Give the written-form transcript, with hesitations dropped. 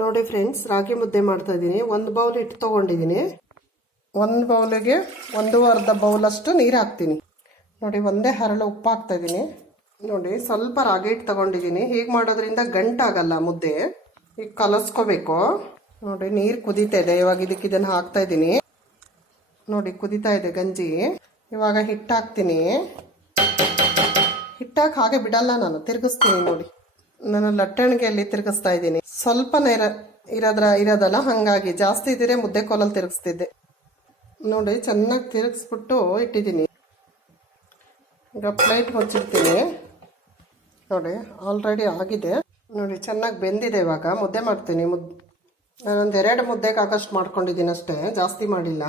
ನೋಡಿ ಫ್ರೆಂಡ್ಸ್, ರಾಗಿ ಮುದ್ದೆ ಮಾಡ್ತಾ ಇದ್ದೀನಿ. 1 ಬೌಲ್ ಹಿಟ್ಟು ತೊಗೊಂಡಿದ್ದೀನಿ. 1 ಬೌಲಿಗೆ 1.5 ಬೌಲಷ್ಟು ನೀರು ಹಾಕ್ತೀನಿ. ನೋಡಿ, ಒಂದೇ ಹರಳು ಉಪ್ಪು ಹಾಕ್ತಾ ಇದ್ದೀನಿ. ನೋಡಿ, ಸ್ವಲ್ಪ ರಾಗಿ ಹಿಟ್ಟು ತೊಗೊಂಡಿದ್ದೀನಿ. ಹೀಗೆ ಮಾಡೋದ್ರಿಂದ ಗಂಟಾಗಲ್ಲ ಮುದ್ದೆ. ಈಗ ಕಲಸ್ಕೋಬೇಕು. ನೋಡಿ, ನೀರು ಕುದೀತಾ ಇದೆ. ಇವಾಗ ಇದನ್ನು ಹಾಕ್ತಾ ಇದ್ದೀನಿ. ನೋಡಿ, ಕುದೀತಾ ಇದೆ ಗಂಜಿ. ಇವಾಗ ಹಿಟ್ಟು ಹಾಕ್ತೀನಿ. ಹಿಟ್ಟಾಕಿ ಹಾಗೆ ಬಿಡಲ್ಲ, ನಾನು ತಿರುಗಿಸ್ತೀನಿ. ನೋಡಿ, ನಾನು ಲಟ್ಟಣಿಗೆಯಲ್ಲಿ ತಿರುಗಿಸ್ತಾ ಇದ್ದೀನಿ. ಸ್ವಲ್ಪ ಇರೋದಲ್ಲ, ಹಾಗಾಗಿ ಜಾಸ್ತಿ ಇದ್ದರೆ ಮುದ್ದೆ ಕೋಲಲ್ಲಿ ತಿರುಗಿಸ್ತಿದ್ದೆ. ನೋಡಿ, ಚೆನ್ನಾಗಿ ತಿರುಗಿಸ್ಬಿಟ್ಟು ಇಟ್ಟಿದ್ದೀನಿ. ಈಗ ಪ್ಲೇಟ್ ಮುಚ್ಚಿರ್ತೀನಿ. ನೋಡಿ, ಆಲ್ರೆಡಿ ಆಗಿದೆ. ನೋಡಿ, ಚೆನ್ನಾಗಿ ಬೆಂದಿದೆ. ಇವಾಗ ಮುದ್ದೆ ಮಾಡ್ತೀನಿ. ನಾನೊಂದು 2 ಮುದ್ದೆಗೆ ಆಗಷ್ಟು ಮಾಡ್ಕೊಂಡಿದ್ದೀನಿ ಅಷ್ಟೇ, ಜಾಸ್ತಿ ಮಾಡಿಲ್ಲ.